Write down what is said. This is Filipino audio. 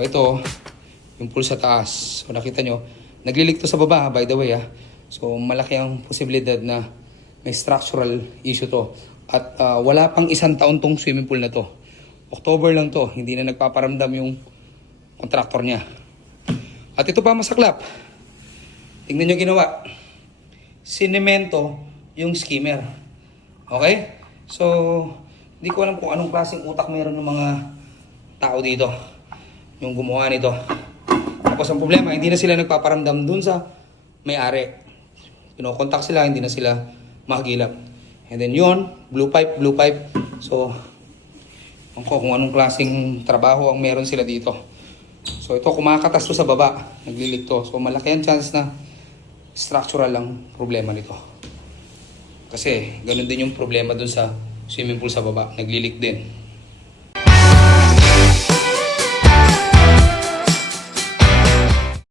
So ito, yung pool sa taas. So nakita nyo, naglilik to sa baba, by the way. So malaki ang posibilidad na may structural issue to. At wala pang 1 taon tong swimming pool na to. October lang to, hindi na nagpaparamdam yung contractor niya. At ito pa masaklap. Tingnan nyo ginawa. Sinemento yung skimmer. Okay? So, hindi ko alam kung anong klaseng utak meron ng mga tao dito. Yung gumawa nito. Tapos ang problema, hindi na sila nagpaparamdam dun sa may-ari. Kinokontak sila, hindi na sila makagilap. And then yun, blue pipe. So, kung anong klaseng trabaho ang meron sila dito. So ito, kumakatas to sa baba, naglilik to. So malaki ang chance na structural lang problema nito. Kasi ganun din yung problema dun sa swimming pool sa baba, naglilik din.